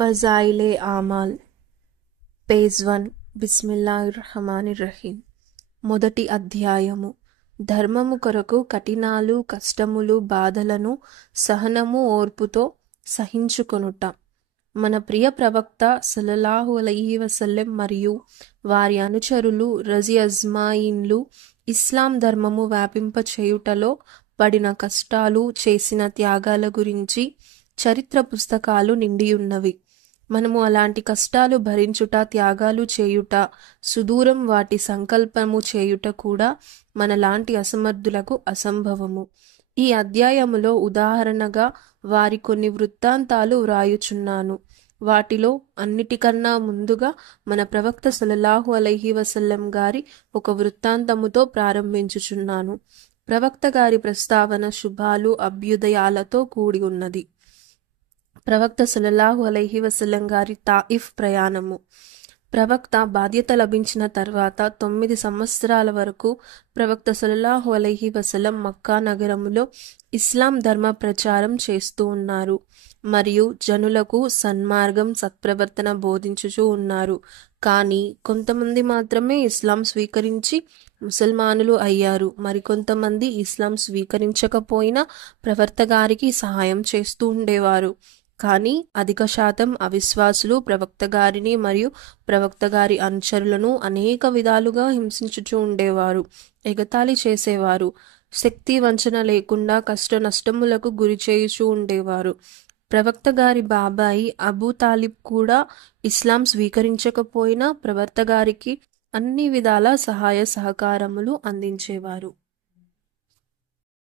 ఫజాయిలే ఆమాల్ page 1 బిస్మిల్లాహిర్రహమానిర్రహీం. మొదటి అధ్యాయము. ధర్మము కొరకు కఠినాలు, కష్టములు, బాధలను సహనము, ఓర్పుతో సహించుకొనుట. మన ప్రియ ప్రవక్త సల్లల్లాహు అలైహి వసల్లెం మరియు వారి అనుచరులు రజి అజ్మాయిన్లు ఇస్లాం ధర్మము వ్యాపింపచేయుటలో పడిన కష్టాలు, చేసిన త్యాగాల గురించి చరిత్ర పుస్తకాలు నిండియున్నవి. మనము అలాంటి కష్టాలు భరించుట, త్యాగాలు చేయుట, సుదూరం వాటి సంకల్పము చేయుట కూడా మనలాంటి అసమర్థులకు అసంభవము. ఈ అధ్యాయములో ఉదాహరణగా వారి కొన్ని వృత్తాంతాలు వ్రాయుచున్నాను. వాటిలో అన్నిటికన్నా ముందుగా మన ప్రవక్త సల్లల్లాహు అలైహి వసల్లం గారి ఒక వృత్తాంతముతో ప్రారంభించుచున్నాను. ప్రవక్త గారి ప్రస్తావన శుభాలు, అభ్యుదయాలతో కూడి ఉన్నది. ప్రవక్త సల్లల్లాహు అలైహి వసల్లం గారి తాయిఫ్ ప్రయాణము. ప్రవక్త బాధ్యత లభించిన తర్వాత 9 సంవత్సరాల వరకు ప్రవక్త సల్లల్లాహు అలైహి వసల్లం మక్కా నగరములో ఇస్లాం ధర్మ ప్రచారం చేస్తూ ఉన్నారు మరియు జనులకు సన్మార్గం, సత్ప్రవర్తన బోధించుచూ ఉన్నారు. కానీ కొంతమంది మాత్రమే ఇస్లాం స్వీకరించి ముసల్మానులు అయ్యారు. మరికొంతమంది ఇస్లాం స్వీకరించకపోయినా ప్రవక్త గారికి సహాయం చేస్తూ ఉండేవారు. కానీ అధిక శాతం అవిశ్వాసులు ప్రవక్త గారిని మరియు ప్రవక్త గారి అనుచరులను అనేక విధాలుగా హింసించుచూ ఉండేవారు, ఎగతాళి చేసేవారు, శక్తి వంచన లేకుండా కష్ట నష్టములకు గురి చేయుచూ ఉండేవారు. ప్రవక్త గారి బాబాయి అబూ తాలిబ్ కూడా ఇస్లాం స్వీకరించకపోయినా ప్రవక్త గారికి అన్ని విధాల సహాయ సహకారములు అందించేవారు.